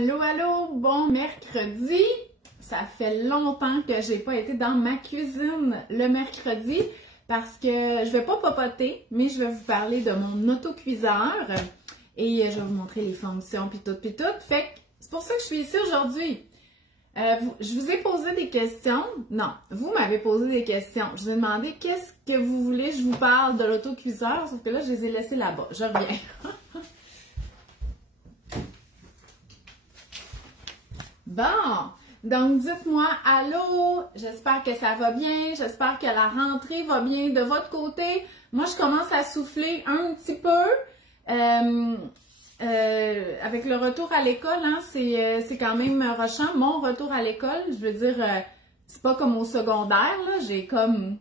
Allô, allô, bon mercredi. Ça fait longtemps que j'ai pas été dans ma cuisine le mercredi parce que je vais pas papoter, mais je vais vous parler de mon autocuiseur et je vais vous montrer les fonctions puis tout. Fait que c'est pour ça que je suis ici aujourd'hui. Je vous ai posé des questions. Non, vous m'avez posé des questions. Je vous ai demandé qu'est-ce que vous voulez que je vous parle de l'autocuiseur, sauf que là, je les ai laissés là-bas. Je reviens. Bon, donc dites-moi allô, j'espère que ça va bien, j'espère que la rentrée va bien de votre côté. Moi, je commence à souffler un petit peu. Avec le retour à l'école, hein, c'est quand même rushant. Mon retour à l'école, je veux dire, c'est pas comme au secondaire, là. J'ai comme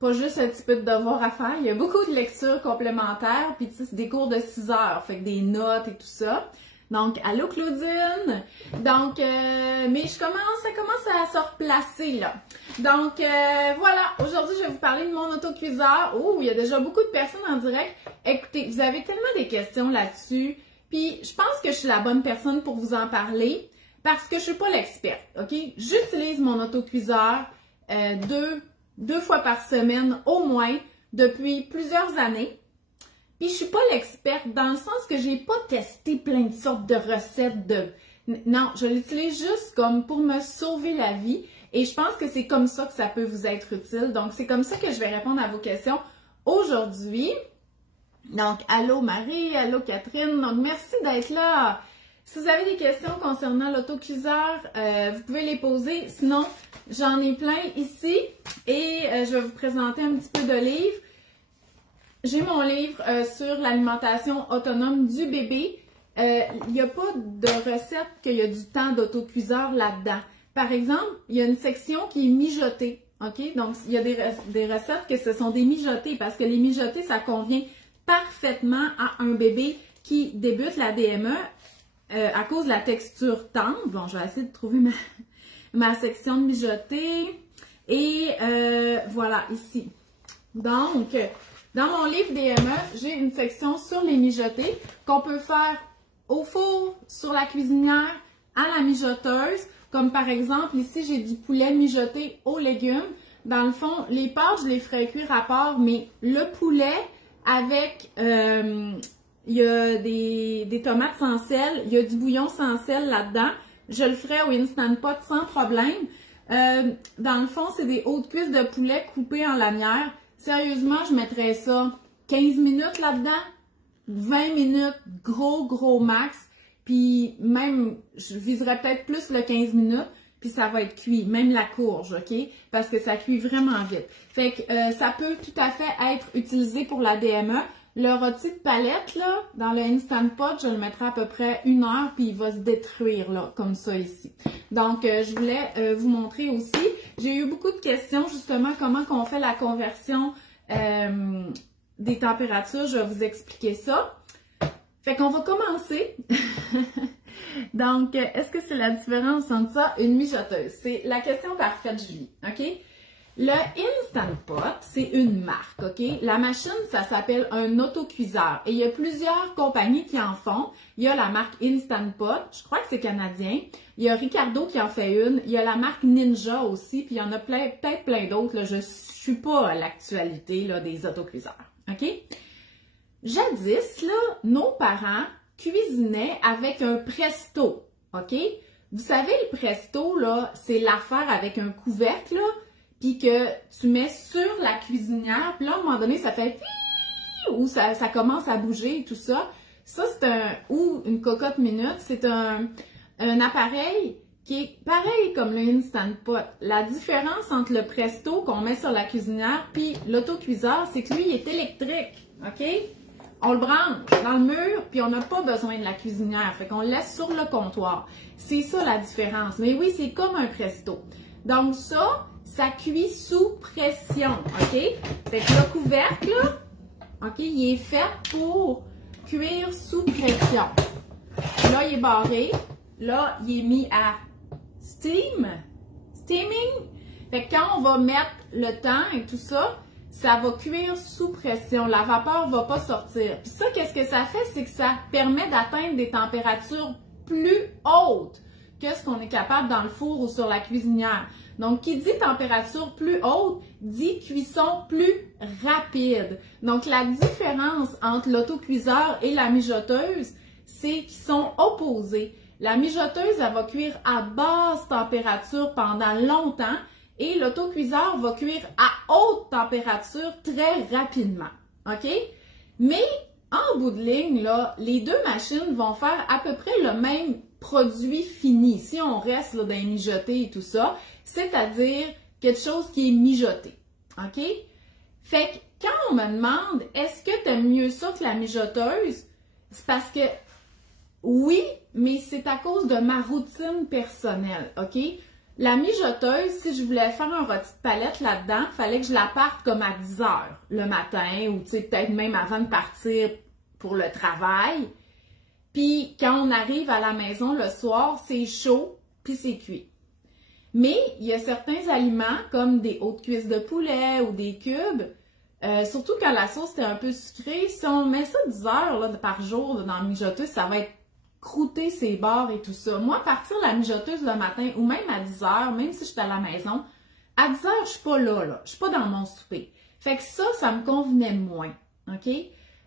pas juste un petit peu de devoirs à faire. Il y a beaucoup de lectures complémentaires, puis tu sais, c'est des cours de 6 heures, fait que des notes et tout ça. Donc, allô Claudine! Donc, mais ça commence à se replacer là. Donc, voilà, aujourd'hui, je vais vous parler de mon autocuiseur. Oh, il y a déjà beaucoup de personnes en direct. Écoutez, vous avez tellement des questions là-dessus. Puis, je pense que je suis la bonne personne pour vous en parler parce que je suis pas l'experte, OK? J'utilise mon autocuiseur deux fois par semaine au moins depuis plusieurs années. Puis je suis pas l'experte dans le sens que j'ai pas testé plein de sortes de recettes de... Non, je l'utilise juste comme pour me sauver la vie et je pense que c'est comme ça que ça peut vous être utile. Donc, c'est comme ça que je vais répondre à vos questions aujourd'hui. Donc, allô Marie, allô Catherine. Donc, merci d'être là. Si vous avez des questions concernant l'autocuiseur, vous pouvez les poser. Sinon, j'en ai plein ici et je vais vous présenter un petit peu de livres. J'ai mon livre sur l'alimentation autonome du bébé. Il n'y a pas de recette qu'il y a du temps d'autocuiseur là-dedans. Par exemple, il y a une section qui est mijotée. OK? Donc, il y a des recettes que ce sont des mijotés parce que les mijotés, ça convient parfaitement à un bébé qui débute la DME à cause de la texture tendre. Bon, je vais essayer de trouver ma section de mijotés. Et voilà, ici. Donc... dans mon livre DME, j'ai une section sur les mijotés qu'on peut faire au four, sur la cuisinière, à la mijoteuse. Comme par exemple, ici, j'ai du poulet mijoté aux légumes. Dans le fond, les pâtes, je les ferai cuire à part, mais le poulet avec, il y a des tomates sans sel, il y a du bouillon sans sel là-dedans. Je le ferai au Instant Pot sans problème. Dans le fond, c'est des hautes cuisses de poulet coupées en lanières. Sérieusement, je mettrais ça 15 minutes là-dedans, 20 minutes, gros max, puis même, je viserais peut-être plus le 15 minutes, puis ça va être cuit, même la courge, OK? Parce que ça cuit vraiment vite. Fait que ça peut tout à fait être utilisé pour la DME. Le rôti de palette, là, dans le Instant Pot, je le mettrai à peu près 1 heure, puis il va se détruire, là, comme ça ici. Donc, je voulais vous montrer aussi. J'ai eu beaucoup de questions, justement, comment qu'on fait la conversion des températures. Je vais vous expliquer ça. Fait qu'on va commencer. Donc, est-ce que c'est la différence entre ça et une mijoteuse? C'est la question parfaite, Julie, OK? Le Instant Pot, c'est une marque, OK? La machine, ça s'appelle un autocuiseur. Et il y a plusieurs compagnies qui en font. Il y a la marque Instant Pot, je crois que c'est canadien. Il y a Ricardo qui en fait une. Il y a la marque Ninja aussi. Puis il y en a peut-être plein d'autres. Là. Je ne suis pas à l'actualité des autocuiseurs, OK? Jadis, là, nos parents cuisinaient avec un Presto, OK? Vous savez, le Presto, là, c'est l'affaire avec un couvercle, là, puis que tu mets sur la cuisinière, puis là, à un moment donné, ça fait ou ça commence à bouger et tout ça. Ça, c'est ou une cocotte minute, c'est un appareil qui est pareil comme le Instant Pot. La différence entre le Presto qu'on met sur la cuisinière puis l'autocuiseur, c'est que lui, il est électrique, OK? On le branche dans le mur, puis on n'a pas besoin de la cuisinière, fait qu'on le laisse sur le comptoir. C'est ça la différence. Mais oui, c'est comme un Presto. Donc ça cuit sous pression, OK? Fait que le couvercle, là, OK, il est fait pour cuire sous pression. Là, il est barré. Là, il est mis à steaming. Fait que quand on va mettre le temps et tout ça, ça va cuire sous pression. La vapeur ne va pas sortir. Puis ça, qu'est-ce que ça fait? C'est que ça permet d'atteindre des températures plus haute que ce qu'on est capable dans le four ou sur la cuisinière. Donc, qui dit température plus haute, dit cuisson plus rapide. Donc, la différence entre l'autocuiseur et la mijoteuse, c'est qu'ils sont opposés. La mijoteuse, elle va cuire à basse température pendant longtemps et l'autocuiseur va cuire à haute température très rapidement. OK? Mais, en bout de ligne, là, les deux machines vont faire à peu près le même produit fini. Si on reste là, dans les mijotés et tout ça, c'est-à-dire quelque chose qui est mijoté. OK? Fait que quand on me demande, est-ce que tu aimes mieux ça que la mijoteuse? C'est parce que oui, mais c'est à cause de ma routine personnelle. OK? La mijoteuse, si je voulais faire un rôti de palette là-dedans, il fallait que je la parte comme à 10 heures le matin ou peut-être même avant de partir pour le travail. Puis quand on arrive à la maison le soir, c'est chaud puis c'est cuit. Mais il y a certains aliments comme des hautes cuisses de poulet ou des cubes, surtout quand la sauce est un peu sucrée, si on met ça 10 heures là, par jour là, dans la mijoteuse, ça va être croûter ses bords et tout ça. Moi, partir la mijoteuse le matin ou même à 10 heures, même si je suis à la maison, à 10 heures, je suis pas là. Je suis pas dans mon souper. Fait que ça me convenait moins. OK?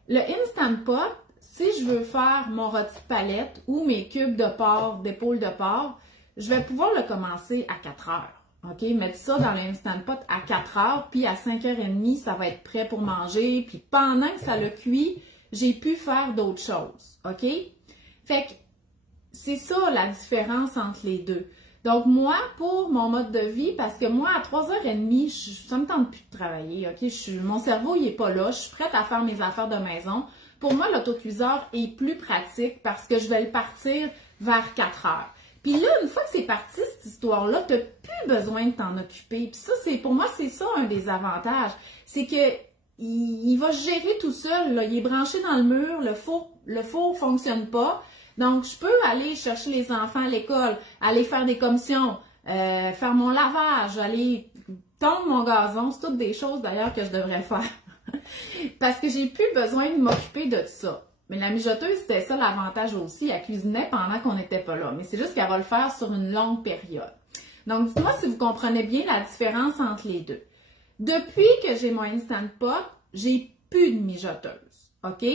Le Instant Pot, si je veux faire mon rôti de palette ou mes cubes de porc, d'épaule de porc, je vais pouvoir le commencer à 4 heures. OK? Mettre ça dans l'Instant Pot à 4 heures, puis à 5h30, ça va être prêt pour manger. Puis pendant que ça le cuit, j'ai pu faire d'autres choses. OK? Fait que c'est ça la différence entre les deux. Donc moi, pour mon mode de vie, parce que moi, à 3h30, ça me tente plus de travailler. OK? Mon cerveau, il est pas là. Je suis prête à faire mes affaires de maison. Pour moi, l'autocuiseur est plus pratique parce que je vais le partir vers 4 heures. Puis là, une fois que c'est parti, cette histoire-là, tu n'as plus besoin de t'en occuper. Puis ça, pour moi, c'est ça un des avantages. C'est que il va se gérer tout seul. Là. Il est branché dans le mur, le four fonctionne pas. Donc, je peux aller chercher les enfants à l'école, aller faire des commissions, faire mon lavage, aller tondre mon gazon. C'est toutes des choses d'ailleurs que je devrais faire. Parce que j'ai plus besoin de m'occuper de ça. Mais la mijoteuse, c'était ça l'avantage aussi. Elle cuisinait pendant qu'on n'était pas là. Mais c'est juste qu'elle va le faire sur une longue période. Donc, dites-moi si vous comprenez bien la différence entre les deux. Depuis que j'ai mon Instant Pot, j'ai plus de mijoteuse. OK?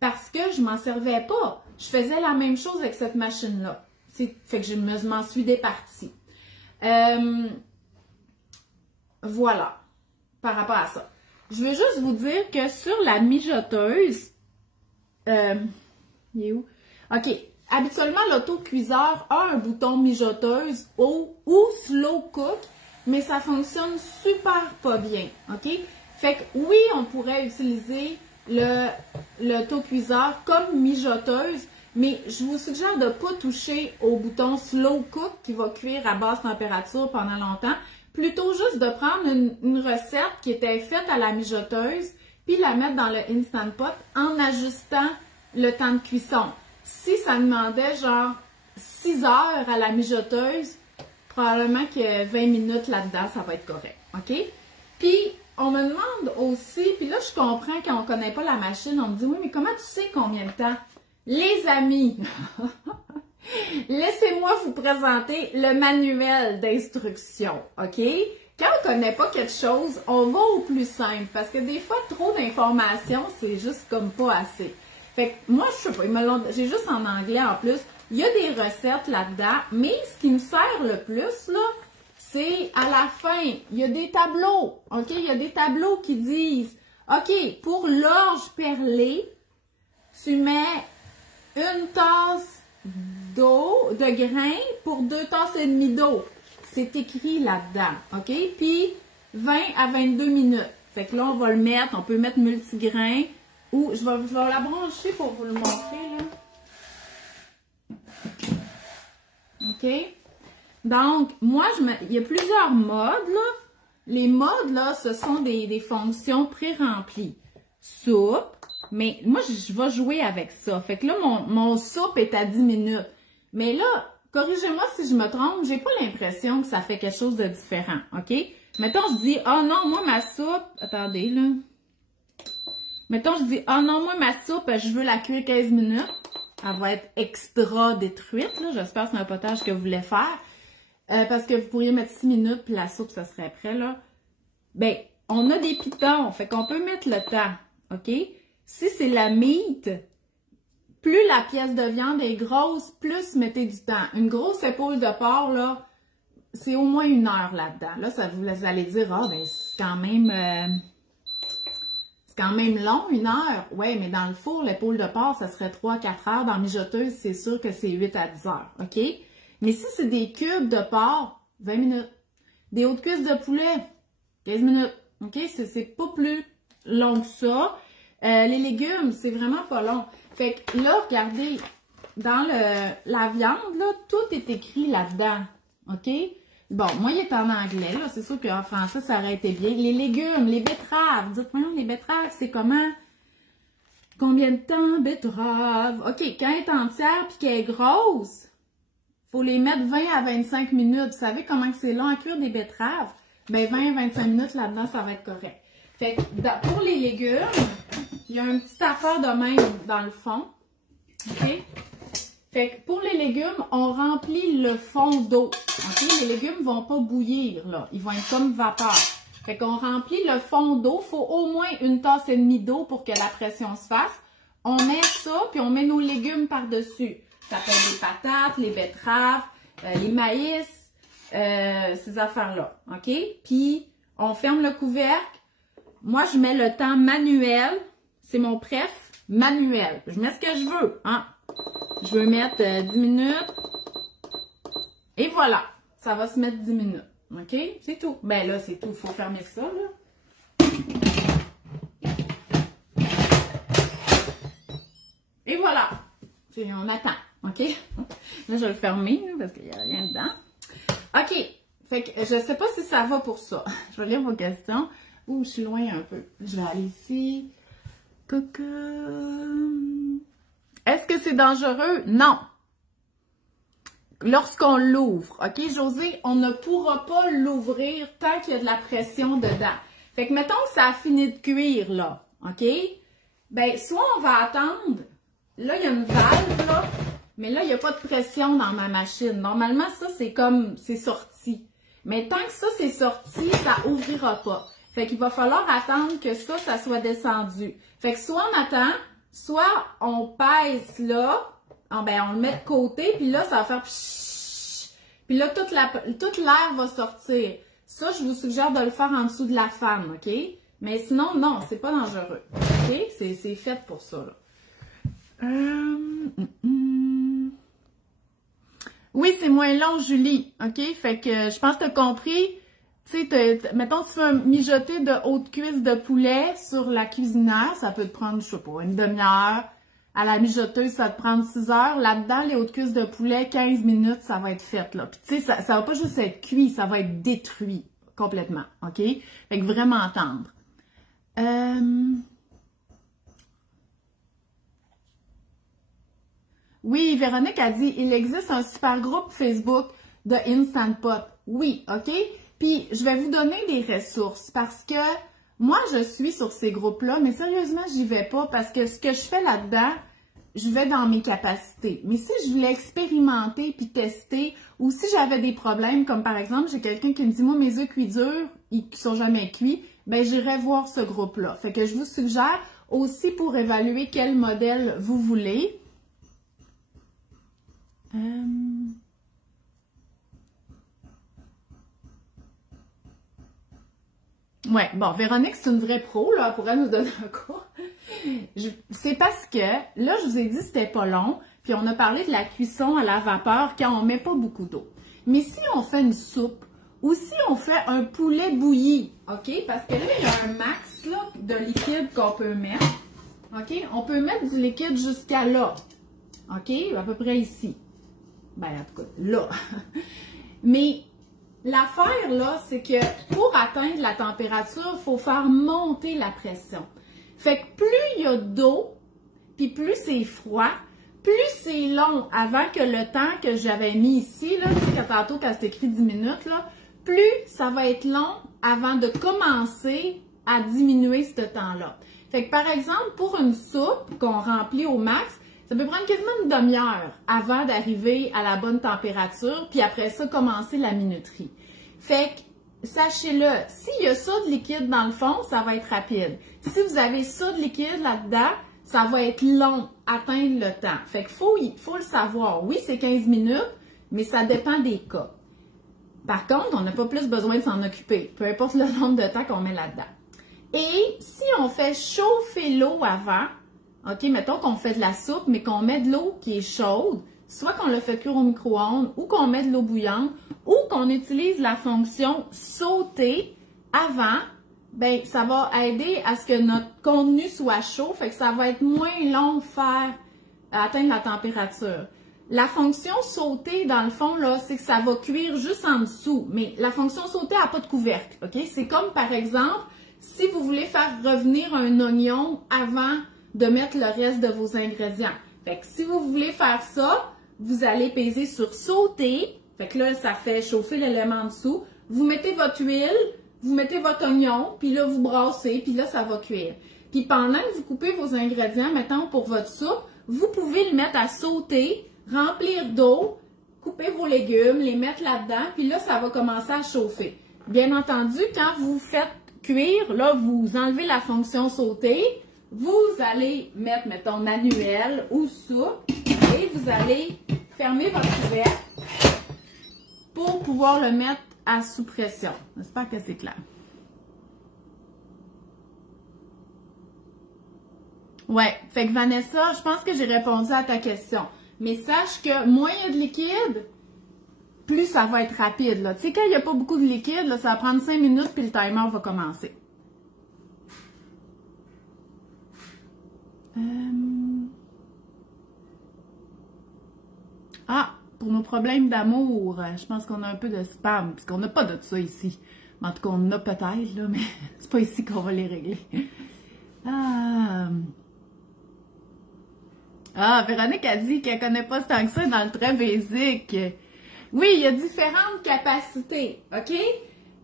Parce que je m'en servais pas. Je faisais la même chose avec cette machine-là. Fait que je m'en suis départie. Voilà. Par rapport à ça. Je veux juste vous dire que sur la mijoteuse, il est où? OK. Habituellement, l'autocuiseur a un bouton mijoteuse haut ou slow cook, mais ça fonctionne super pas bien. OK? Fait que oui, on pourrait utiliser l'autocuiseur comme mijoteuse, mais je vous suggère de ne pas toucher au bouton slow cook qui va cuire à basse température pendant longtemps. Plutôt juste de prendre une recette qui était faite à la mijoteuse, puis la mettre dans le Instant Pot en ajustant le temps de cuisson. Si ça demandait genre 6 heures à la mijoteuse, probablement que 20 minutes là-dedans, ça va être correct. OK? Puis, on me demande aussi, puis là, je comprends quand on ne connaît pas la machine, on me dit, oui, mais comment tu sais combien de temps? Les amis, laissez-moi vous présenter le manuel d'instruction, OK? Quand on ne connaît pas quelque chose, on va au plus simple, parce que des fois, trop d'informations, c'est juste comme pas assez. Fait que moi, je sais pas, j'ai juste en anglais en plus. Il y a des recettes là-dedans, mais ce qui me sert le plus, là, c'est à la fin, il y a des tableaux, OK? Il y a des tableaux qui disent, OK, pour l'orge perlée, tu mets une tasse d'eau, de grains pour 2 tasses et demie d'eau. C'est écrit là-dedans, OK? Puis 20 à 22 minutes. Fait que là, on va le mettre, on peut mettre multigrain ou je vais la brancher pour vous le montrer, là. OK? Donc, moi, il y a plusieurs modes, là. Les modes, là, ce sont des fonctions pré-remplies. Soupe, mais moi, je vais jouer avec ça. Fait que là, mon soupe est à 10 minutes. Mais là, corrigez-moi si je me trompe, j'ai pas l'impression que ça fait quelque chose de différent, OK? Mettons, je dis, oh non, moi, ma soupe... Attendez, là. Mettons, je dis, oh non, moi, ma soupe, je veux la cuire 15 minutes. elle va être extra détruite, là. J'espère que c'est un potage que vous voulez faire. Parce que vous pourriez mettre 6 minutes, puis la soupe, ça serait prêt, là. Ben, on a des pitons, fait qu'on peut mettre le temps, OK? Si c'est la meat, plus la pièce de viande est grosse, plus mettez du temps. Une grosse épaule de porc, là, c'est au moins 1 heure là-dedans. Là, ça vous allez dire, ah, ben, c'est quand même long, 1 heure. Ouais, mais dans le four, l'épaule de porc, ça serait 3-4 heures. Dans mijoteuse, c'est sûr que c'est 8 à 10 heures, OK? Mais si c'est des cubes de porc, 20 minutes. Des hautes cuisses de poulet, 15 minutes, OK? C'est pas plus long que ça. Les légumes, c'est vraiment pas long. Fait que là, regardez, dans la viande, là, tout est écrit là-dedans, OK? Bon, moi, il est en anglais, là. C'est sûr qu'en français, ça aurait été bien. Les légumes, les betteraves. Dites-moi, les betteraves, c'est comment? Combien de temps, betterave? OK, quand elle est entière puis qu'elle est grosse, faut les mettre 20 à 25 minutes. Vous savez comment c'est long à cuire des betteraves? Ben, 20 à 25 minutes là-dedans, ça va être correct. Fait que pour les légumes, il y a une petite affaire de même dans le fond. OK? Fait que pour les légumes, on remplit le fond d'eau. OK? Les légumes vont pas bouillir, là. Ils vont être comme vapeur. Fait qu'on remplit le fond d'eau. Il faut au moins 1,5 tasses d'eau pour que la pression se fasse. On met ça, puis on met nos légumes par-dessus. Ça peut être les patates, les betteraves, les maïs, ces affaires-là. OK? Puis, on ferme le couvercle. Moi, je mets le temps manuel. C'est mon préf manuel. Je mets ce que je veux, hein? Je veux mettre 10 minutes. Et voilà. Ça va se mettre 10 minutes. OK? C'est tout. Ben là, c'est tout. Il faut fermer ça, là. Et voilà. On attend. OK? Là, je vais le fermer, là, parce qu'il n'y a rien dedans. OK. Fait que je ne sais pas si ça va pour ça. Je vais lire vos questions. Ouh, je suis loin un peu. Je vais aller ici. Coucou. Est-ce que c'est dangereux? Non. Lorsqu'on l'ouvre, OK, José, on ne pourra pas l'ouvrir tant qu'il y a de la pression dedans. Fait que mettons que ça a fini de cuire, là, OK? Ben, soit on va attendre. Là, il y a une valve, là. Mais là, il n'y a pas de pression dans ma machine. Normalement, ça, c'est comme, c'est sorti. Mais tant que ça, c'est sorti, ça ouvrira pas. Fait qu'il va falloir attendre que ça soit descendu. Fait que soit on attend, soit on pèse là, ben on le met de côté, puis là, ça va faire pshhh. Puis là, toute l'air va sortir. Ça, je vous suggère de le faire en dessous de la fan, OK? Mais sinon, non, c'est pas dangereux. OK? C'est fait pour ça, là. Oui, c'est moins long, Julie. OK? Fait que je pense que tu as compris. Tu sais, mettons, tu fais un mijoté de haute cuisse de poulet sur la cuisinière, ça peut te prendre, je sais pas, 1/2 heure. À la mijoteuse, ça va te prendre 6 heures. Là-dedans, les hautes cuisses de poulet, 15 minutes, ça va être fait, là. Puis, tu sais, ça va pas juste être cuit, ça va être détruit complètement. OK? Fait que vraiment tendre. Oui, Véronique a dit, il existe un super groupe Facebook de Instant Pot. Oui, OK? Puis, je vais vous donner des ressources parce que moi, je suis sur ces groupes-là, mais sérieusement, j'y vais pas parce que ce que je fais là-dedans, je vais dans mes capacités. Mais si je voulais expérimenter puis tester, ou si j'avais des problèmes, comme par exemple, j'ai quelqu'un qui me dit, moi, mes œufs cuits durs, ils sont jamais cuits, ben j'irai voir ce groupe-là. Fait que je vous suggère aussi pour évaluer quel modèle vous voulez. Ouais, bon, Véronique, c'est une vraie pro, là, elle pourrait nous donner un cours. C'est parce que, là, je vous ai dit c'était pas long, puis on a parlé de la cuisson à la vapeur quand on met pas beaucoup d'eau. Mais si on fait une soupe, ou si on fait un poulet bouilli, OK? Parce que là, il y a un max, là, de liquide qu'on peut mettre, OK? On peut mettre du liquide jusqu'à là, OK? À peu près ici. Ben, en tout cas, là. Mais l'affaire, là, c'est que pour atteindre la température, il faut faire monter la pression. Fait que plus il y a d'eau, puis plus c'est froid, plus c'est long avant que le temps que j'avais mis ici, là, tu sais, tantôt quand c'est écrit 10 minutes, là, plus ça va être long avant de commencer à diminuer ce temps-là. Fait que par exemple, pour une soupe qu'on remplit au max, Ça peut prendre quasiment une demi-heure avant d'arriver à la bonne température, puis après ça, commencer la minuterie. Fait que, sachez-le, s'il y a ça de liquide dans le fond, ça va être rapide. Si vous avez ça de liquide là-dedans, ça va être long à atteindre le temps. Fait qu'il faut le savoir. Oui, c'est 15 minutes, mais ça dépend des cas. Par contre, on n'a pas plus besoin de s'en occuper, peu importe le nombre de temps qu'on met là-dedans. Et si on fait chauffer l'eau avant, OK, mettons qu'on fait de la soupe, mais qu'on met de l'eau qui est chaude, soit qu'on le fait cuire au micro-ondes, ou qu'on met de l'eau bouillante, ou qu'on utilise la fonction sauter avant, ben ça va aider à ce que notre contenu soit chaud, fait que ça va être moins long à atteindre la température. La fonction sauter, dans le fond, là, c'est que ça va cuire juste en dessous, mais la fonction sauter n'a pas de couvercle, OK? C'est comme, par exemple, si vous voulez faire revenir un oignon avant de mettre le reste de vos ingrédients. Fait que si vous voulez faire ça, vous allez peser sur sauter. Fait que là, ça fait chauffer l'élément en dessous. Vous mettez votre huile, vous mettez votre oignon, puis là, vous brassez, puis là, ça va cuire. Puis pendant que vous coupez vos ingrédients, mettons pour votre soupe, vous pouvez le mettre à sauter, remplir d'eau, couper vos légumes, les mettre là-dedans, puis là, ça va commencer à chauffer. Bien entendu, quand vous faites cuire, là, vous enlevez la fonction sauter, vous allez mettre, mettons, manuel ou soupe et vous allez fermer votre couvercle pour pouvoir le mettre à sous pression. J'espère que c'est clair. Ouais, fait que Vanessa, je pense que j'ai répondu à ta question. Mais sache que moins il y a de liquide, plus ça va être rapide. Tu sais, quand il n'y a pas beaucoup de liquide, là, ça va prendre 5 minutes puis le timer va commencer. Ah, pour nos problèmes d'amour, je pense qu'on a un peu de spam, puisqu'on n'a pas de ça ici. En tout cas, on en a peut-être, là, mais c'est pas ici qu'on va les régler. Véronique a dit qu'elle connaît pas tant que ça dans le très basique. Oui, il y a différentes capacités, OK?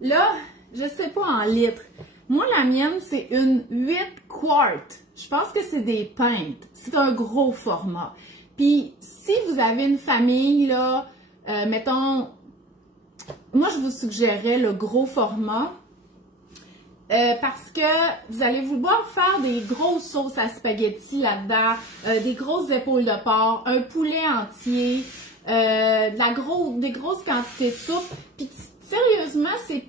Là, je sais pas en litres. Moi, la mienne, c'est une 8 quarts. Je pense que c'est des pintes. C'est un gros format. Puis, si vous avez une famille, là, mettons, moi, je vous suggérerais le gros format parce que vous allez vouloir faire des grosses sauces à spaghetti là-dedans, des grosses épaules de porc, un poulet entier, des grosses quantités de soupe. Puis, sérieusement, c'est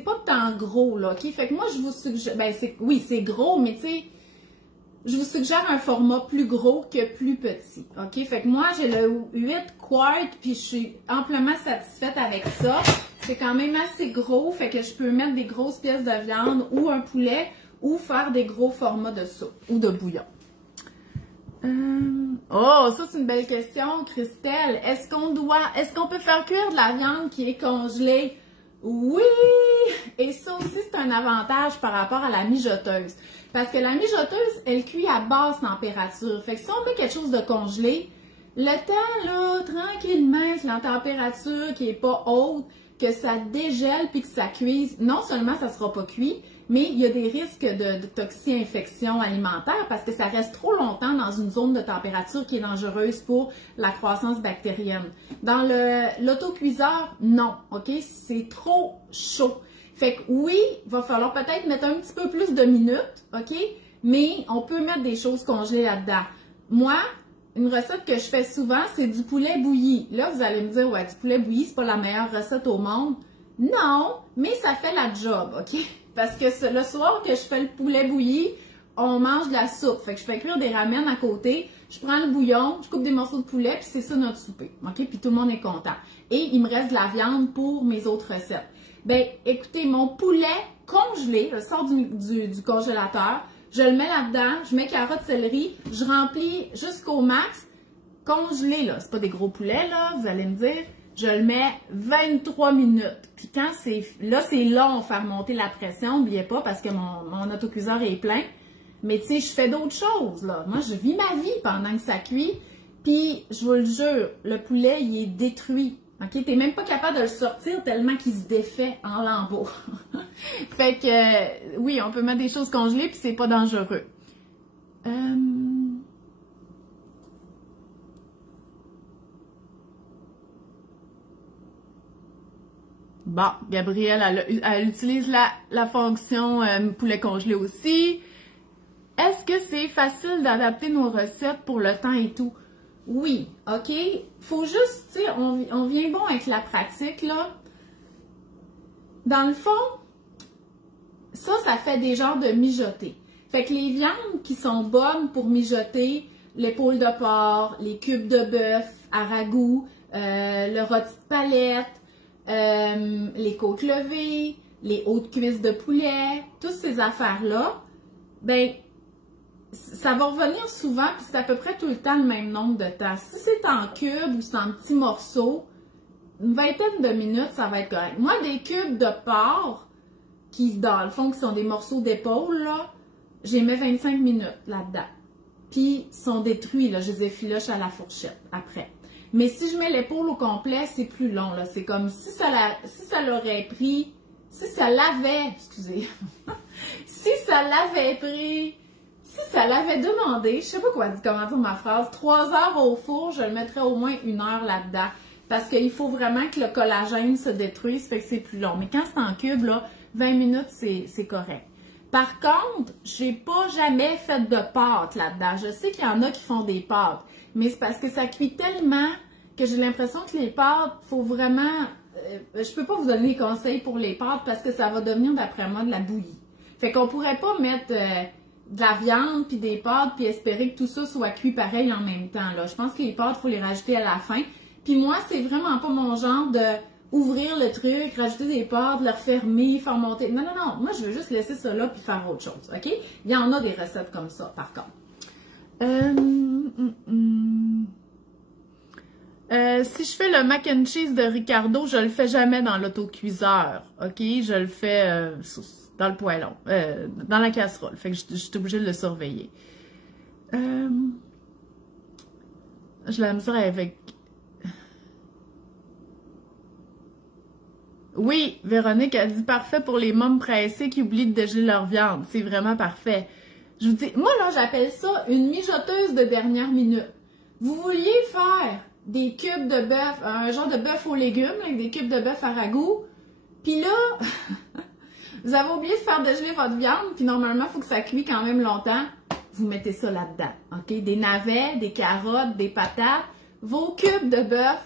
pas tant gros, là, OK? Fait que moi, je vous suggère, oui, c'est gros, mais tu sais, je vous suggère un format plus gros que plus petit, OK? Fait que moi, j'ai le 8 quarts, puis je suis amplement satisfaite avec ça. C'est quand même assez gros, fait que je peux mettre des grosses pièces de viande ou un poulet ou faire des gros formats de soupe ou de bouillon. Oh, ça c'est une belle question, Christelle. Est-ce qu'on peut faire cuire de la viande qui est congelée? Oui! Et ça aussi, c'est un avantage par rapport à la mijoteuse. Parce que la mijoteuse, elle cuit à basse température. Fait que si on met quelque chose de congelé, le temps, là, tranquillement, que la température qui est pas haute, que ça dégèle puis que ça cuise, non seulement ça sera pas cuit, mais il y a des risques de toxi-infection alimentaire parce que ça reste trop longtemps dans une zone de température qui est dangereuse pour la croissance bactérienne. Dans l'autocuiseur, non, OK? C'est trop chaud. Fait que oui, il va falloir peut-être mettre un petit peu plus de minutes, OK? Mais on peut mettre des choses congelées là-dedans. Moi, une recette que je fais souvent, c'est du poulet bouilli. Là, vous allez me dire, ouais, du poulet bouilli, c'est pas la meilleure recette au monde. Non, mais ça fait la job, OK? Parce que le soir que je fais le poulet bouilli, on mange de la soupe. Fait que je fais cuire des ramen à côté, je prends le bouillon, je coupe des morceaux de poulet, puis c'est ça notre souper, OK? Puis tout le monde est content. Et il me reste de la viande pour mes autres recettes. Ben, écoutez, mon poulet congelé, je sors du congélateur, je le mets là-dedans, je mets carottes, céleri, je remplis jusqu'au max. Congelé, là, c'est pas des gros poulets, là, vous allez me dire. Je le mets 23 minutes. Puis quand c'est long faire monter la pression, n'oubliez pas, parce que mon autocuiseur est plein. Mais tu sais, je fais d'autres choses, là. Moi, je vis ma vie pendant que ça cuit. Puis, je vous le jure, le poulet, il est détruit. OK? T'es même pas capable de le sortir tellement qu'il se défait en lambeaux. Fait que, oui, on peut mettre des choses congelées puis c'est pas dangereux. Bon, Gabrielle, elle utilise la fonction poulet congelé aussi. Est-ce que c'est facile d'adapter nos recettes pour le temps et tout? Oui, OK? Faut juste, tu sais, on vient bon avec la pratique, là. Dans le fond, ça fait des genres de mijoter. Fait que les viandes qui sont bonnes pour mijoter, l'épaule de porc, les cubes de bœuf à ragoût, le rôti de palette, les côtes levées, les hautes cuisses de poulet, toutes ces affaires-là, ben, ça va revenir souvent, puis c'est à peu près tout le temps le même nombre de temps. Si c'est en cubes ou c'est en petits morceaux, une vingtaine de minutes, ça va être correct. Moi, des cubes de porc, qui, dans le fond, qui sont des morceaux d'épaule, là, j'ai mis 25 minutes là-dedans. Puis, ils sont détruits, là, je les effiloche à la fourchette après. Mais si je mets l'épaule au complet, c'est plus long, là. C'est comme si ça l'aurait pris, si ça l'avait demandé, je sais pas comment dire ma phrase, 3 heures au four, je le mettrais au moins 1 heure là-dedans. Parce qu'il faut vraiment que le collagène se détruise, fait que c'est plus long. Mais quand c'est en cube, là, 20 minutes, c'est correct. Par contre, j'ai pas jamais fait de pâte là-dedans. Je sais qu'il y en a qui font des pâtes, mais c'est parce que ça cuit tellement que j'ai l'impression que les pâtes, faut vraiment... je peux pas vous donner des conseils pour les pâtes parce que ça va devenir, d'après moi, de la bouillie. Fait qu'on pourrait pas mettre de la viande puis des pâtes puis espérer que tout ça soit cuit pareil en même temps, là. Je pense que les pâtes, il faut les rajouter à la fin. Puis moi, c'est vraiment pas mon genre de ouvrir le truc, rajouter des pâtes, le refermer, faire monter. Non, non, non. Moi, je veux juste laisser ça là puis faire autre chose, OK? Il y en a des recettes comme ça, par contre. Si je fais le mac and cheese de Ricardo, je le fais jamais dans l'autocuiseur, OK? Je le fais dans le poêlon, dans la casserole. Fait que je suis obligée de le surveiller. Je la misère avec... Oui, Véronique a dit parfait pour les mômes pressés qui oublient de dégeler leur viande. C'est vraiment parfait. Je vous dis, moi là, j'appelle ça une mijoteuse de dernière minute. Vous vouliez faire des cubes de bœuf, un genre de bœuf aux légumes, avec des cubes de bœuf à ragoût, puis là, vous avez oublié de faire dégeler votre viande, puis normalement, il faut que ça cuise quand même longtemps. Vous mettez ça là-dedans, OK? Des navets, des carottes, des patates, vos cubes de bœuf,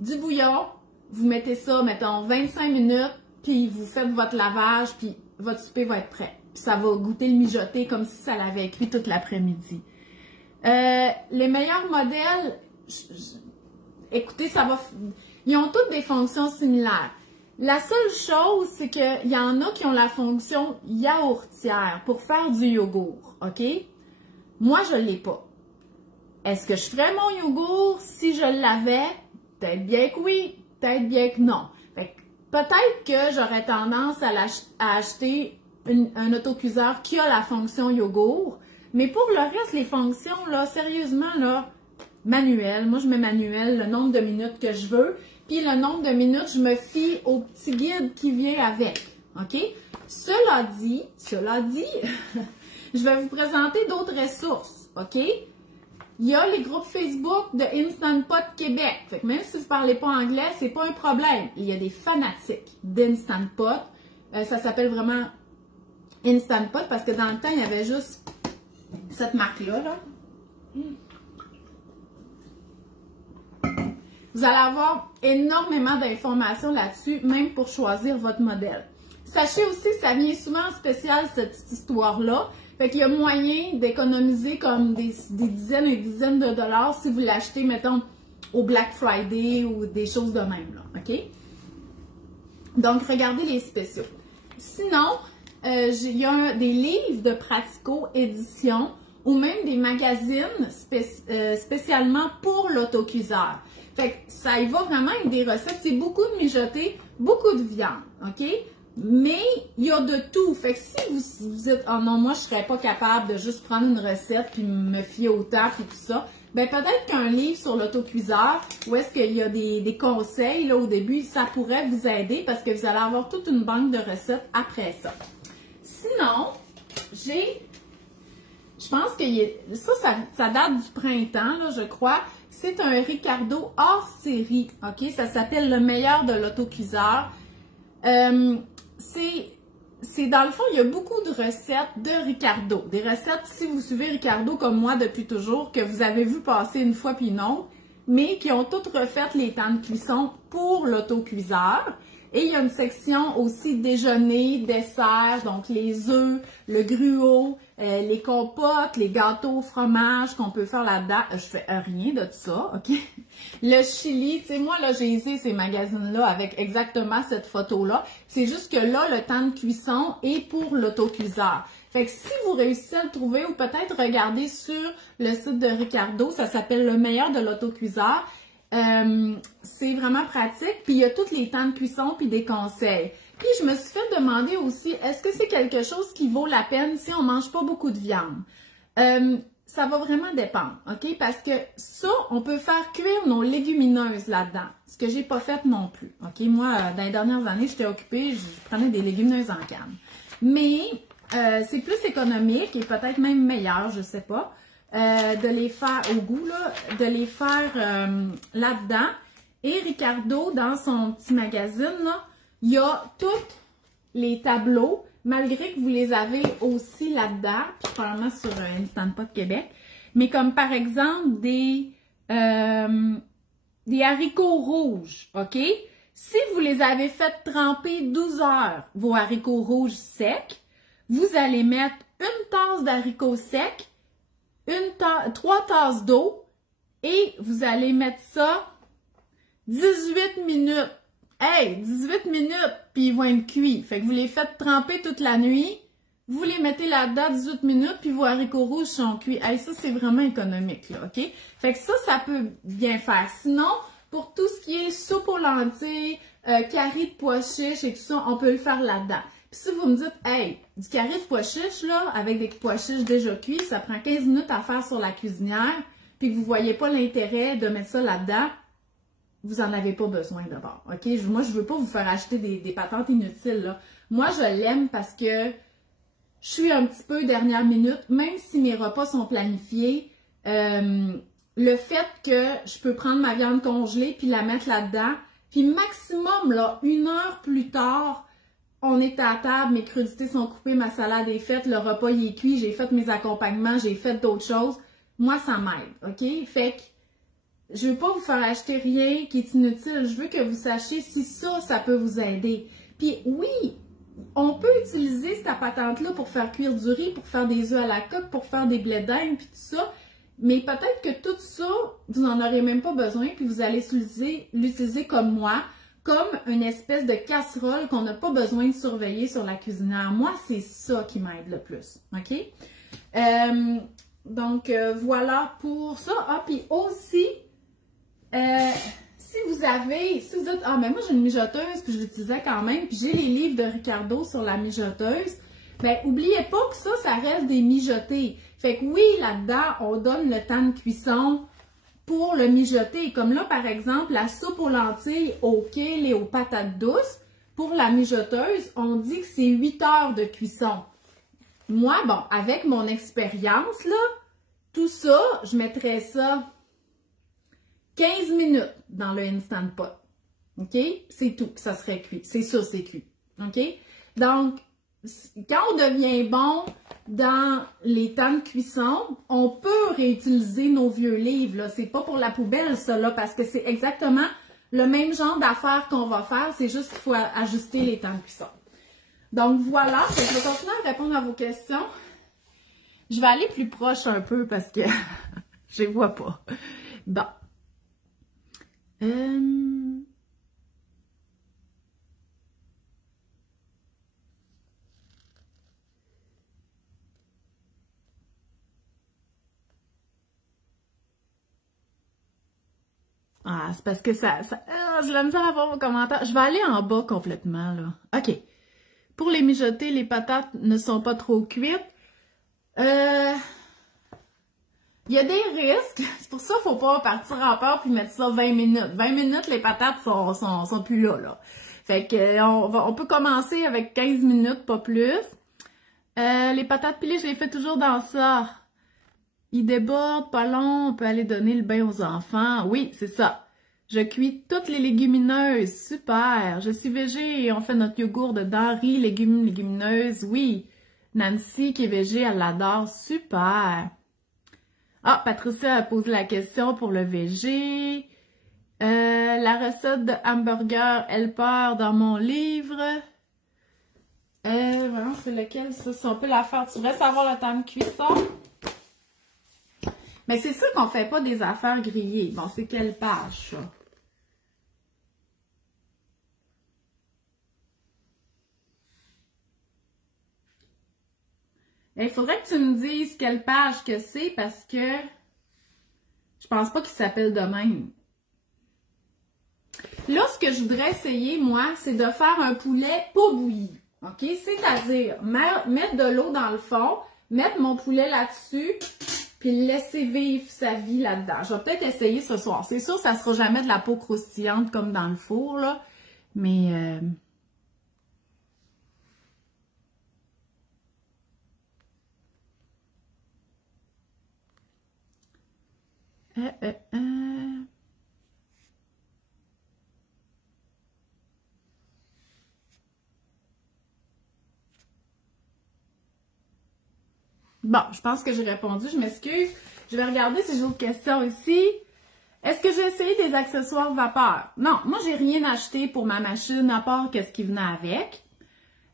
du bouillon. Vous mettez ça, mettons, 25 minutes, puis vous faites votre lavage, puis votre souper va être prêt. Puis ça va goûter le mijoté comme si ça l'avait cuit toute l'après-midi. Les meilleurs modèles, écoutez, ils ont toutes des fonctions similaires. La seule chose, c'est qu'il y en a qui ont la fonction yaourtière pour faire du yogourt, OK? Moi, je ne l'ai pas. Est-ce que je ferais mon yogourt si je l'avais? Peut-être bien que oui. Peut-être bien que non. Peut-être que j'aurais tendance à acheter un autocuiseur qui a la fonction yogourt, mais pour le reste, les fonctions, là, sérieusement, là, manuel. Moi, je mets manuel, le nombre de minutes que je veux, puis le nombre de minutes, je me fie au petit guide qui vient avec, OK? Cela dit, je vais vous présenter d'autres ressources, OK? Il y a les groupes Facebook de Instant Pot Québec. Fait que même si vous ne parlez pas anglais, c'est pas un problème. Il y a des fanatiques d'Instant Pot. Ça s'appelle vraiment Instant Pot parce que dans le temps, il y avait juste cette marque-là. Là. Vous allez avoir énormément d'informations là-dessus, même pour choisir votre modèle. Sachez aussi que ça vient souvent en spécial, cette histoire-là. Fait qu'il y a moyen d'économiser comme des dizaines et dizaines de dollars si vous l'achetez, mettons, au Black Friday ou des choses de même, là, OK? Donc, regardez les spéciaux. Sinon, il y a des livres de pratico-édition ou même des magazines spécialement pour l'autocuiseur. Fait que ça y va vraiment avec des recettes. C'est beaucoup de mijoter, beaucoup de viande, OK? Mais il y a de tout. Fait que si vous dites « Oh non, moi, je serais pas capable de juste prendre une recette puis me fier au temps puis tout ça », ben peut-être qu'un livre sur l'autocuiseur où est-ce qu'il y a des conseils là au début, ça pourrait vous aider parce que vous allez avoir toute une banque de recettes après ça. Sinon, je pense que ça date du printemps, là, je crois. C'est un Ricardo hors série, OK? Ça s'appelle le meilleur de l'autocuiseur. C'est dans le fond, il y a beaucoup de recettes de Ricardo. Des recettes, si vous suivez Ricardo comme moi depuis toujours, que vous avez vu passer une fois puis non, mais qui ont toutes refait les temps de cuisson pour l'autocuiseur. Et il y a une section aussi déjeuner, dessert, donc les œufs, le gruau, les compotes, les gâteaux au fromage qu'on peut faire là-dedans. Je fais rien de ça, OK? Le chili, tu sais, moi, là, j'ai essayé ces magazines-là avec exactement cette photo-là. C'est juste que là, le temps de cuisson est pour l'autocuiseur. Fait que si vous réussissez à le trouver ou peut-être regarder sur le site de Ricardo, ça s'appelle Le meilleur de l'autocuiseur. C'est vraiment pratique, puis il y a tous les temps de cuisson puis des conseils. Puis je me suis fait demander aussi, est-ce que c'est quelque chose qui vaut la peine si on mange pas beaucoup de viande? Ça va vraiment dépendre, OK? Parce que ça, on peut faire cuire nos légumineuses là-dedans, ce que j'ai pas fait non plus, OK? Moi, dans les dernières années, j'étais occupée, je prenais des légumineuses en canne. Mais c'est plus économique et peut-être même meilleur, je sais pas. De les faire au goût, là, de les faire là-dedans. Et Ricardo, dans son petit magazine, là, il y a tous les tableaux, malgré que vous les avez aussi là-dedans, puis probablement sur Instant Pot Québec. Mais comme par exemple des haricots rouges, OK? Si vous les avez fait tremper 12 heures, vos haricots rouges secs, vous allez mettre une tasse d'haricots secs, 3 tasses d'eau et vous allez mettre ça 18 minutes. Hey, 18 minutes, puis ils vont être cuits. Fait que vous les faites tremper toute la nuit, vous les mettez là-dedans 18 minutes, puis vos haricots rouges sont cuits. Hey, ça, c'est vraiment économique, là, OK? Fait que ça peut bien faire. Sinon, pour tout ce qui est soupe aux lentilles, curry de pois chiches et tout ça, on peut le faire là-dedans. Puis si vous me dites, hey, du curry de pois chiches, là, avec des pois chiches déjà cuits, ça prend 15 minutes à faire sur la cuisinière, puis que vous ne voyez pas l'intérêt de mettre ça là-dedans, vous n'en avez pas besoin d'abord, OK? Moi, je ne veux pas vous faire acheter des patentes inutiles, là. Moi, je l'aime parce que je suis un petit peu dernière minute, même si mes repas sont planifiés, le fait que je peux prendre ma viande congelée puis la mettre là-dedans, puis maximum, là, 1 heure plus tard, on est à table, mes crudités sont coupées, ma salade est faite, le repas il est cuit, j'ai fait mes accompagnements, j'ai fait d'autres choses. Moi, ça m'aide, OK? Fait que je veux pas vous faire acheter rien qui est inutile. Je veux que vous sachiez si ça peut vous aider. Puis oui, on peut utiliser cette patente-là pour faire cuire du riz, pour faire des œufs à la coque, pour faire des blés d'Inde, puis tout ça. Mais peut-être que tout ça, vous n'en aurez même pas besoin, puis vous allez l'utiliser comme moi, comme une espèce de casserole qu'on n'a pas besoin de surveiller sur la cuisinière. Moi, c'est ça qui m'aide le plus, OK? Donc, voilà pour ça. Ah, puis aussi, si vous dites, ah, mais moi, j'ai une mijoteuse, puis je l'utilisais quand même, puis j'ai les livres de Ricardo sur la mijoteuse, ben, oubliez pas que ça reste des mijotés. Fait que oui, là-dedans, on donne le temps de cuisson pour le mijoter. Comme là, par exemple, la soupe aux lentilles, au kale et aux patates douces, pour la mijoteuse, on dit que c'est 8 heures de cuisson. Moi, bon, avec mon expérience, là, tout ça, je mettrais ça 15 minutes dans le Instant Pot. OK? C'est tout, ça serait cuit. C'est ça, c'est cuit. OK? Donc, quand on devient bon dans les temps de cuisson, on peut réutiliser nos vieux livres. Là. C'est pas pour la poubelle, ça, là, parce que c'est exactement le même genre d'affaires qu'on va faire. C'est juste qu'il faut ajuster les temps de cuisson. Donc, voilà. Je vais continuer à répondre à vos questions. Je vais aller plus proche un peu parce que je les vois pas. Bon. Ah, c'est parce que je vais me faire avoir vos commentaires. Je vais aller en bas complètement, là. OK. Pour les mijoter, les patates ne sont pas trop cuites. Il y a des risques. C'est pour ça qu'il ne faut pas partir en peur puis mettre ça 20 minutes. 20 minutes, les patates sont plus là. Fait que on peut commencer avec 15 minutes, pas plus. Les patates pilées, je les fais toujours dans ça. Ils débordent, pas long, on peut aller donner le bain aux enfants. Oui, c'est ça. Je cuis toutes les légumineuses. Super. Je suis végé et on fait notre yogourt de denrées, légumineuses. Oui. Nancy qui est végé, elle l'adore. Super. Ah, Patricia a posé la question pour le végé. La recette de hamburger helper dans mon livre. Vraiment, c'est lequel ça? Si on peut la faire. Tu voudrais savoir le temps de cuisson? Mais c'est sûr qu'on fait pas des affaires grillées. Bon, c'est quelle page, ça? Il faudrait que tu me dises quelle page que c'est parce que je pense pas qu'il s'appelle de même. Là, ce que je voudrais essayer, moi, c'est de faire un poulet pas bouilli. OK? C'est-à-dire mettre de l'eau dans le fond, mettre mon poulet là-dessus, puis le laisser vivre sa vie là-dedans. Je vais peut-être essayer ce soir. C'est sûr, ça sera jamais de la peau croustillante comme dans le four, là. Mais... Bon, je pense que j'ai répondu. Je m'excuse. Je vais regarder si j'ai d'autres questions ici. Est-ce que j'ai essayé des accessoires vapeur? Non, moi, j'ai rien acheté pour ma machine à part ce qui venait avec.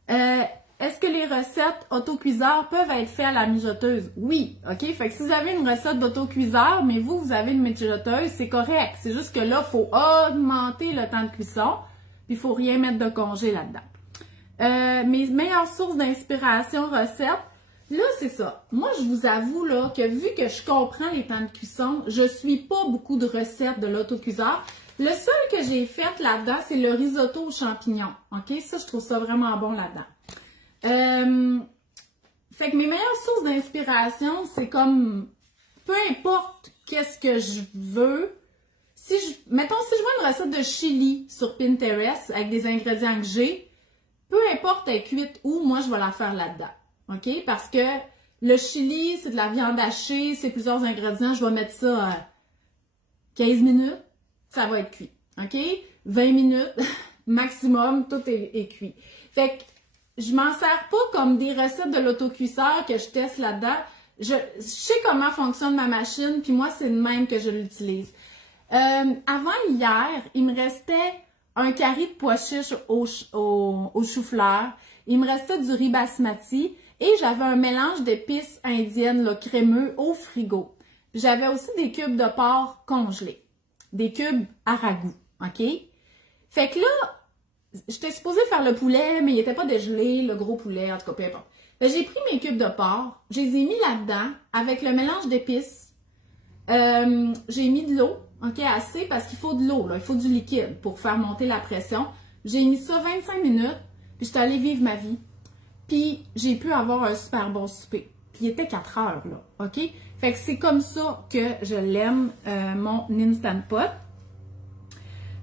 Est-ce que les recettes autocuiseurs peuvent être faites à la mijoteuse? Oui, OK? Fait que si vous avez une recette d'autocuiseur, mais vous avez une mijoteuse, c'est correct. C'est juste que là, il faut augmenter le temps de cuisson, puis il faut rien mettre de congé là-dedans. Mes meilleures sources d'inspiration recettes, là, c'est ça. Moi, je vous avoue là que vu que je comprends les temps de cuisson, je suis pas beaucoup de recettes de l'autocuiseur. Le seul que j'ai fait là-dedans, c'est le risotto aux champignons. OK? Ça, je trouve ça vraiment bon là-dedans. Fait que mes meilleures sources d'inspiration, c'est comme, peu importe qu'est-ce que je veux, mettons, si je vois une recette de chili sur Pinterest avec des ingrédients que j'ai, peu importe elle est cuite où, moi, je vais la faire là-dedans. OK? Parce que le chili, c'est de la viande hachée, c'est plusieurs ingrédients, je vais mettre ça à 15 minutes, ça va être cuit. OK? 20 minutes, maximum, tout est cuit. Fait que, je m'en sers pas comme des recettes de l'autocuisseur que je teste là-dedans. Je sais comment fonctionne ma machine, puis moi, c'est de même que je l'utilise. Avant hier, il me restait un carré de pois chiches au chou-fleur. Il me restait du riz basmati et j'avais un mélange d'épices indiennes là, crémeux au frigo. J'avais aussi des cubes de porc congelés. Des cubes à ragoût. OK? Fait que là, j'étais supposée faire le poulet, mais il n'était pas dégelé, le gros poulet, en tout cas, peu importe. J'ai pris mes cubes de porc, je les ai mis là-dedans avec le mélange d'épices. J'ai mis de l'eau, OK, assez, parce qu'il faut de l'eau, il faut du liquide pour faire monter la pression. J'ai mis ça 25 minutes, puis j'étais allée vivre ma vie. Puis j'ai pu avoir un super bon souper. Puis il était 4 heures, là, OK? Fait que c'est comme ça que je l'aime, mon Instant Pot.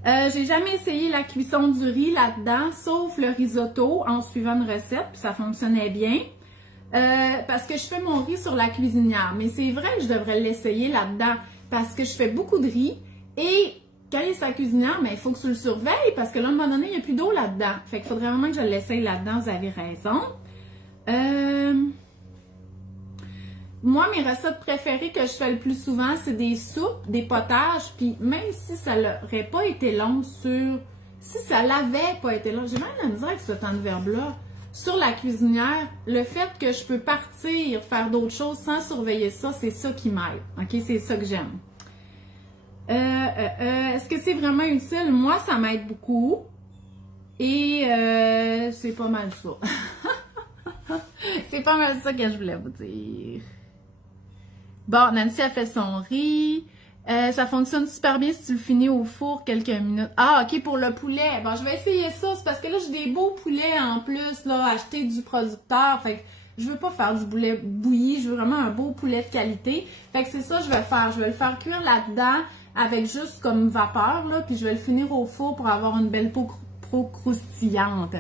J'ai jamais essayé la cuisson du riz là-dedans, sauf le risotto en suivant une recette, puis ça fonctionnait bien. Parce que je fais mon riz sur la cuisinière. Mais c'est vrai que je devrais l'essayer là-dedans, parce que je fais beaucoup de riz. Et quand il est sur la cuisinière, mais il faut que tu le surveilles, parce que là, à un moment donné, il n'y a plus d'eau là-dedans. Fait qu'il faudrait vraiment que je l'essaye là-dedans, vous avez raison. Moi, mes recettes préférées que je fais le plus souvent, c'est des soupes, des potages, puis même si ça n'aurait pas été long si ça l'avait pas été long, j'ai même la misère avec ce temps de verbe-là, sur la cuisinière, le fait que je peux partir, faire d'autres choses sans surveiller ça, c'est ça qui m'aide, OK? C'est ça que j'aime. Est-ce que c'est vraiment utile? Moi, ça m'aide beaucoup, et c'est pas mal ça. C'est pas mal ça que je voulais vous dire. Bon, Nancy a fait son riz. Ça fonctionne super bien si tu le finis au four quelques minutes. Ah, OK, pour le poulet. Bon, je vais essayer ça. C'est parce que là, j'ai des beaux poulets en plus, là, achetés du producteur. Fait que je veux pas faire du poulet bouilli. Je veux vraiment un beau poulet de qualité. Fait que c'est ça que je vais faire. Je vais le faire cuire là-dedans avec juste comme vapeur, là. Puis je vais le finir au four pour avoir une belle peau croustillante.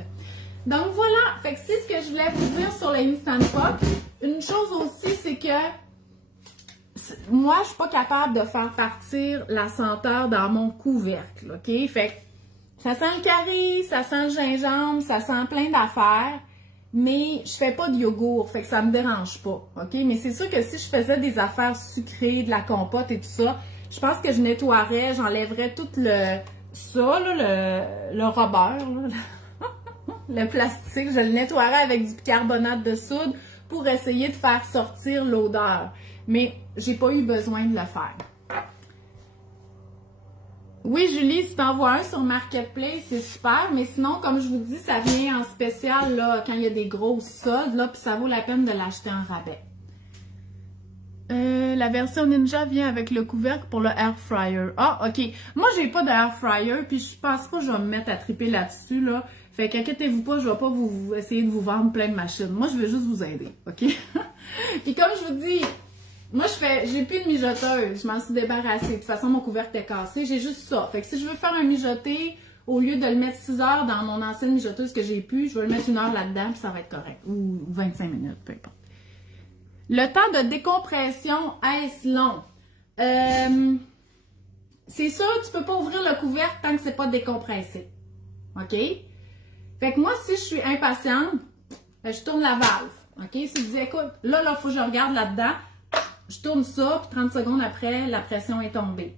Donc voilà. Fait que c'est ce que je voulais vous dire sur les Instant Pot. Une chose aussi, c'est que moi, je suis pas capable de faire partir la senteur dans mon couvercle, OK? Fait que ça sent le curry, ça sent le gingembre, ça sent plein d'affaires, mais je fais pas de yogourt, fait que ça me dérange pas, OK? Mais c'est sûr que si je faisais des affaires sucrées, de la compote et tout ça, je pense que je nettoierais, j'enlèverais tout ça, là, le rubber, là, le plastique, je le nettoierais avec du bicarbonate de soude pour essayer de faire sortir l'odeur. Mais j'ai pas eu besoin de le faire. Oui, Julie, si t'envoies un sur Marketplace, c'est super, mais sinon, comme je vous dis, ça vient en spécial là, quand il y a des grosses soldes, là, puis ça vaut la peine de l'acheter en rabais. La version Ninja vient avec le couvercle pour le air fryer. Ah, ok. Moi, j'ai pas de air fryer, puis je pense pas que je vais me mettre à triper là-dessus, là. Fait qu'inquiétez-vous pas, je vais pas vous essayer de vous vendre plein de machines. Moi, je vais juste vous aider, ok? Puis comme je vous dis, moi, j'ai plus de mijoteuse. Je m'en suis débarrassée. De toute façon, mon couvercle est cassé. J'ai juste ça. Fait que si je veux faire un mijoté, au lieu de le mettre 6 heures dans mon ancienne mijoteuse que j'ai plus, je vais le mettre 1 heure là-dedans, puis ça va être correct. Ou 25 minutes, peu importe. Le temps de décompression, est-ce long? C'est sûr, tu peux pas ouvrir le couvercle tant que c'est pas décompressé. OK? Fait que moi, si je suis impatiente, je tourne la valve. OK? Si je dis, écoute, là, il faut que je regarde là-dedans, je tourne ça, puis 30 secondes après, la pression est tombée.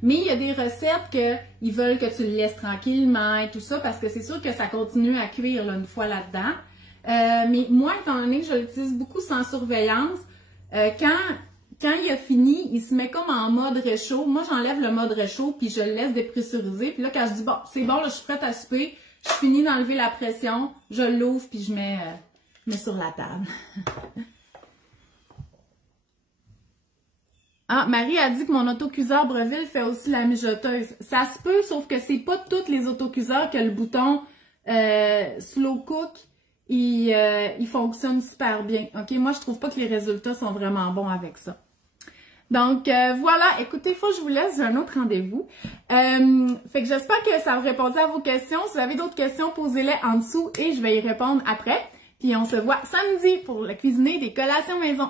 Mais il y a des recettes qu'ils veulent que tu le laisses tranquillement et tout ça, parce que c'est sûr que ça continue à cuire là, une fois là-dedans. Mais moi, étant donné que je l'utilise beaucoup sans surveillance, quand il a fini, il se met comme en mode réchaud. Moi, j'enlève le mode réchaud, puis je le laisse dépressuriser. Puis là, quand je dis, bon, c'est bon, là, je suis prête à souper, je finis d'enlever la pression, je l'ouvre, puis je mets sur la table. Ah, Marie a dit que mon autocuiseur Breville fait aussi la mijoteuse. Ça se peut, sauf que c'est pas tous les autocuiseurs que le bouton slow cook, il fonctionne super bien. OK, moi, je trouve pas que les résultats sont vraiment bons avec ça. Donc, voilà. Écoutez, il faut que je vous laisse. J'ai un autre rendez-vous. Fait que j'espère que ça a répondu à vos questions. Si vous avez d'autres questions, posez-les en dessous et je vais y répondre après. Puis on se voit samedi pour le cuisiner des collations maison.